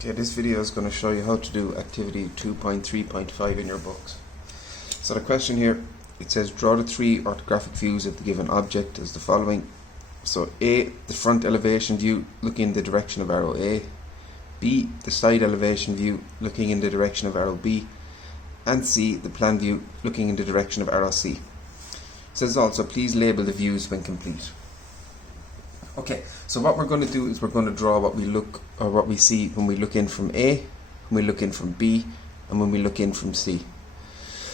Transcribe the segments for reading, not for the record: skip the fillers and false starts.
Okay, this video is going to show you how to do activity 2.3.5 in your books. So the question here, it says draw the three orthographic views of the given object as the following. So A, the front elevation view looking in the direction of arrow A. B, the side elevation view looking in the direction of arrow B. And C, the plan view looking in the direction of arrow C. It says also, please label the views when complete. Okay, so what we're going to do is we're going to draw what we see when we look in from A, when we look in from B, and when we look in from C.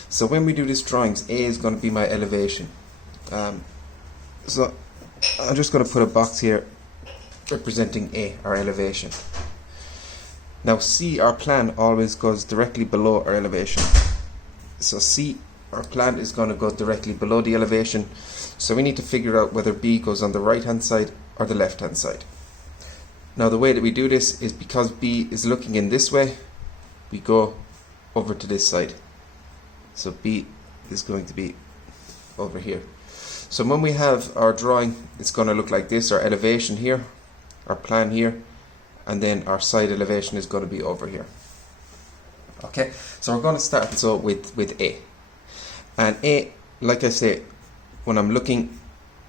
So when we do this drawings, A is going to be my elevation. So I'm just going to put a box here representing A, our elevation. Now C, our plan, always goes directly below our elevation. So C, our plan, is going to go directly below the elevation. So we need to figure out whether B goes on the right hand side or the left hand side. Now the way that we do this is because B is looking in this way, we go over to this side. So B is going to be over here. So when we have our drawing, it's going to look like this: our elevation here, our plan here, and then our side elevation is going to be over here. Okay, so we're going to start with A. And A, like I say, when I'm looking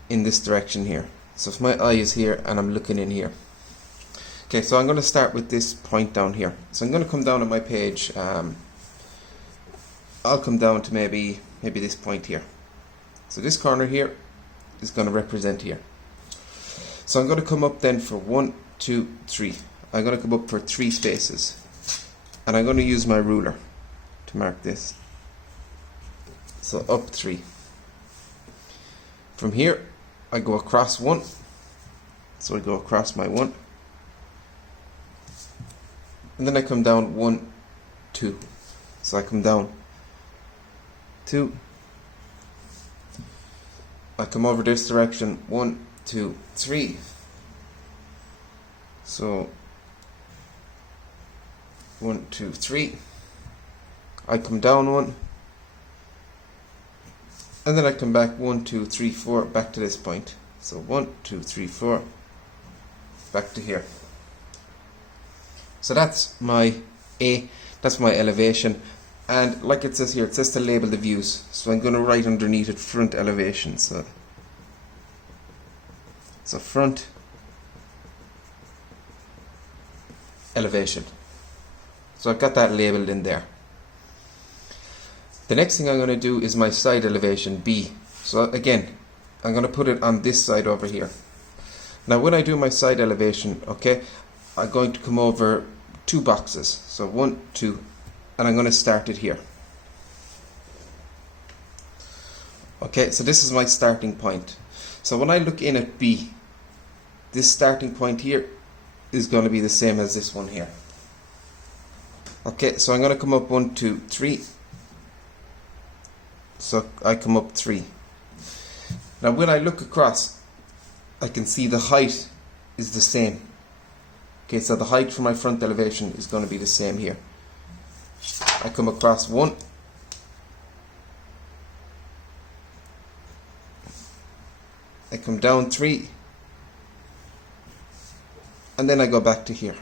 in this direction here, so if my eye is here and I'm looking in here. Okay, so I'm going to start with this point down here. So I'm going to come down on my page. I'll come down to maybe this point here. So this corner here is going to represent here. So I'm going to come up then for 1, 2, 3. I'm going to come up for 3 spaces. And I'm going to use my ruler to mark this. So up 3. From here, I go across 1. So I go across my 1. And then I come down 1, 2. So I come down 2. I come over this direction 1, 2, 3. So 1, 2, 3. I come down 1. And then I come back 1, 2, 3, 4 back to this point. So 1, 2, 3, 4 back to here. So that's my A, that's my elevation. And like it says here, it says to label the views. So I'm going to write underneath it front elevation. So front elevation. So I've got that labeled in there. The next thing I'm going to do is my side elevation, B. So again, I'm going to put it on this side over here. Now when I do my side elevation, okay, I'm going to come over 2 boxes. So 1, 2, and I'm going to start it here. Okay, so this is my starting point. So when I look in at B, this starting point here is going to be the same as this one here. Okay, so I'm going to come up 1, 2, 3. So I come up 3. Now when I look across, I can see the height is the same. Okay, so the height for my front elevation is going to be the same here. I come across 1. I come down 3. And then I go back to here.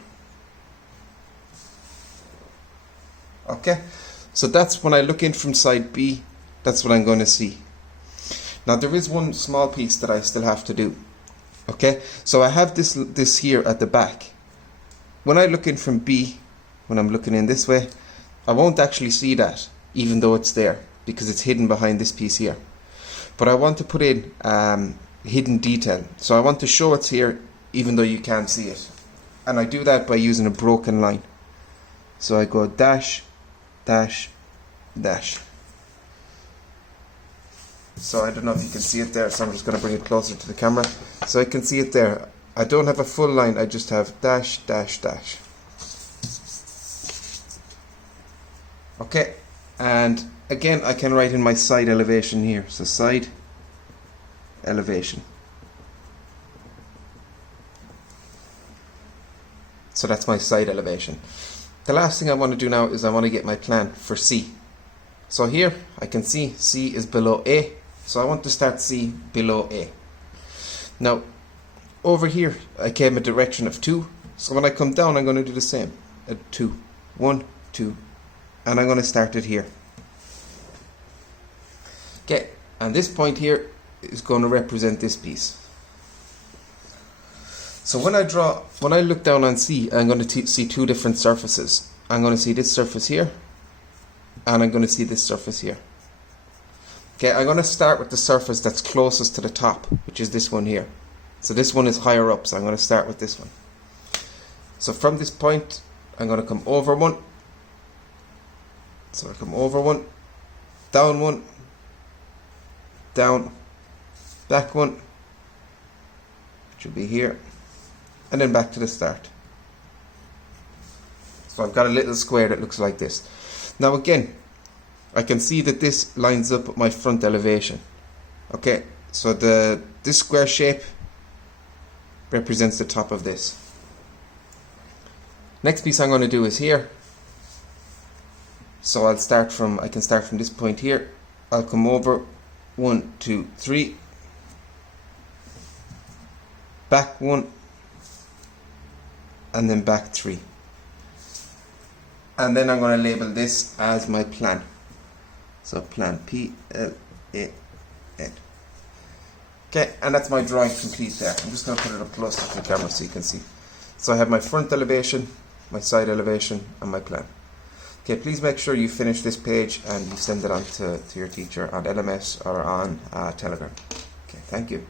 Okay, so that's when I look in from side B. That's what I'm going to see. Now there is one small piece that I still have to do. Okay, so I have this here at the back. When I look in from B, when I'm looking in this way, I won't actually see that, even though it's there, because it's hidden behind this piece here. But I want to put in hidden detail. So I want to show it's here, even though you can't see it. And I do that by using a broken line. So I go dash, dash, dash. So I don't know if you can see it there, so I'm just going to bring it closer to the camera. So I can see it there. I don't have a full line, I just have dash, dash, dash. Okay, and again I can write in my side elevation here. So side elevation. So that's my side elevation. The last thing I want to do now is I want to get my plan for C. So here I can see C is below A. So I want to start C below A. Now over here I came a direction of 2. So when I come down I'm going to do the same. 2. 1, 2. And I'm going to start it here. Okay, and this point here is going to represent this piece. So when I look down on C, I'm going to see two different surfaces. I'm going to see this surface here, and I'm going to see this surface here. Okay, I'm going to start with the surface that's closest to the top, which is this one here. So this one is higher up, so I'm going to start with this one. So from this point, I'm going to come over one. So I come over one, down, back one, which will be here, and then back to the start. So I've got a little square that looks like this. Now again, I can see that this lines up with my front elevation. Okay, so this square shape represents the top of this. Next piece I'm going to do is here. So I can start from this point here. I'll come over 1, 2, 3, back 1, and then back 3. And then I'm going to label this as my plan. So plan P-L-A-N. Okay, and that's my drawing complete there. I'm just going to put it up close to the camera so you can see. So I have my front elevation, my side elevation, and my plan. Okay, please make sure you finish this page and you send it on to your teacher on LMS or on Telegram. Okay, thank you.